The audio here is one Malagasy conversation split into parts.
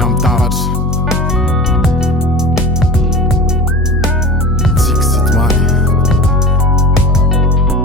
Sy am taratry tsika sy tomany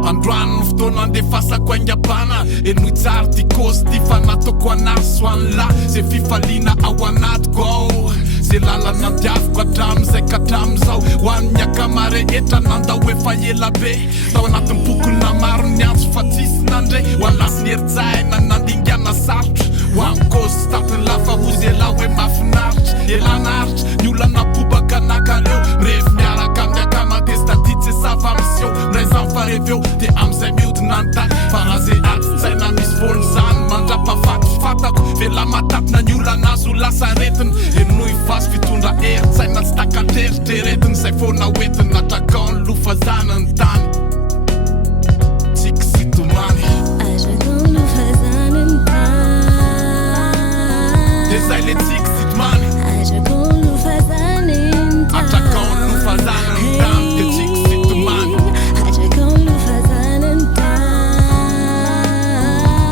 androany ny fotoana andefasako aingam-pana enoy tsara ty kosy ty fa nataoko anazy ho an'la zay fifaliana ao anatiko ao zay lalana diaviko atramizay katramizao ho an'ny akamarehetra nandao efa ela be tao anatin'ny bokona maro ny antso fa tsisy nandray ho an'lasy nieritsaina nandingana sarotra ho amin'ny kosy tatiny lafa ozy ela hoe mafinaritra elanaritra ny olana bobaka nakaleo mirevy miaraka amin'ny akamatesta titsy sava miseho miray zany fareveo dia am'izay miodina ny tany fa raha zay atitsaina misy volony zany mandrapafaty fatako vela matatina ny olana azy ho lasa retina enoy vaso fitondra eritsaina tsy takatreritrreretiny zay foana hoentiny natrakao ny lofazana ny tany tsika sy tomany dia zay le tsika sy tomany atrakao ny lofazana ny tany dia tsika sy tomany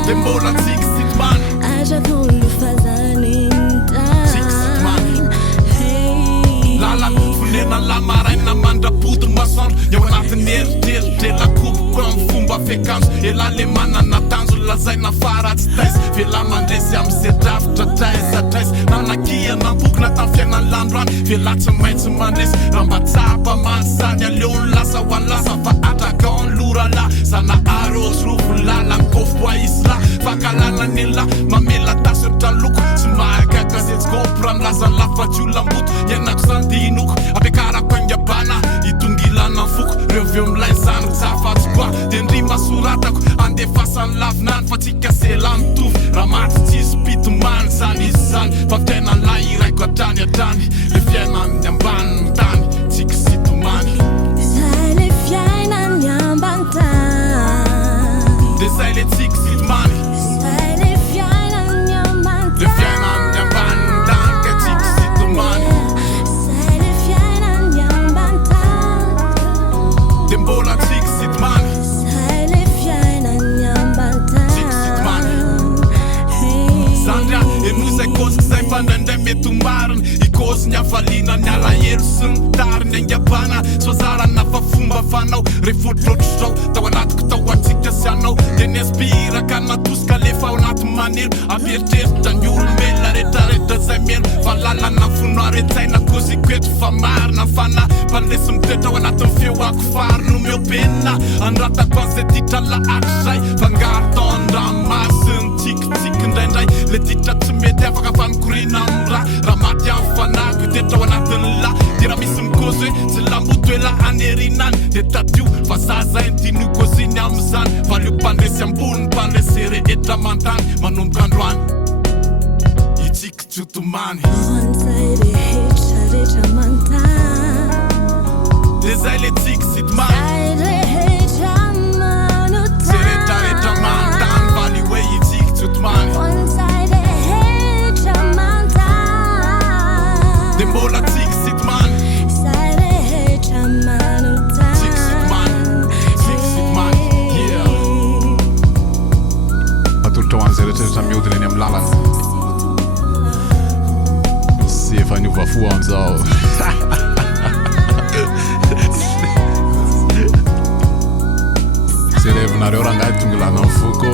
dia mbola tsika sy tomany lalakofonena lamaraina mandrapodiny masoandro eo anatin'ny eritreritreela koboko amin'ny fomba fekanjo ela le manana tanjo lazaina faratsy taizy vela mandresy am'izay drafitra traizatraizy nanakiana bokona tamin'ny fiainany landro any vela tsy maintsy mandresy raha mba tsapa mansany aleony lasa ho any lasa fa atrakao ny lorala zana arosy rovony lalany kofo isra fakalana nela mamela tasotra loko tsy mahakakazetsykopra milazany lafatiolamboto ianako zany dia inoko ampiakarako aingam-bana itongilana foko reveo milay zany zafatsy koa dia ndry masoratako andefasany lavinany fa tsika sela mitovy raha maty tsisy pitomany zany izy zany fa fitaina la iraiko atrany atrany le fiainany ambaniny tany tsika sy tomany zay le fiainany ambany tany dia zay le tsika sy tomany zay le fiainany ambany le fiainany ambaniny tany ka tsika sy tomany zay le fiainany ambany tany dia mbola tsika sy tomany zay le fiainany ambany tany tsika sy tomany zandria enoy zay kosiko zay fa ndraindray mety ho marina ikosy ny afaliana ny alahelo sy ny tariny aingam-bana soazarana fa fomba fanao rehefotrotro zao tao anatiko tao atsika sy anao dia niaspiraka natosika lefa ao anaty manelo averitreritra ny olombelona rehetrarehetra zay melo fa lalana fonoaretsaina koziko eto fa marina fana mpanilesy mitoetra ao anatin'ny feoako fary no meopenina anratako an'izay titra lahatry zay fangaro tao andranomasiny tsikitsiky indraindray le titra tsy mety afaka fanokorina am'ra raha maty amin'ny fanako itetra ao anatin'ny la dia raha misy mikozy hoe tsy lamboto ela anerinany dia tatio fa zazay ntianio koziny am'izany fa leo mpandresy ambony mpandresy rehetra mantany manomboka androany itsika tsy ho tomany onzay rehetra rehetra mantany dia zay le tsika sy tomany rehetra manotany zay rehetrarehetra mantany valy hoe itsika tsy ho tomany onzay rehetra mantany dia mbola tsika sy tomany zay rehetra manotany tsika sy tomany tsika sy tomany yeah atolotra ho an'izay rehetrarehetra miodina eny amin'ny lalana sy efa niova fo an'izao sy revinareo raha ngahy tongolana amin'ny foko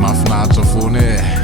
mahafinaritra foana e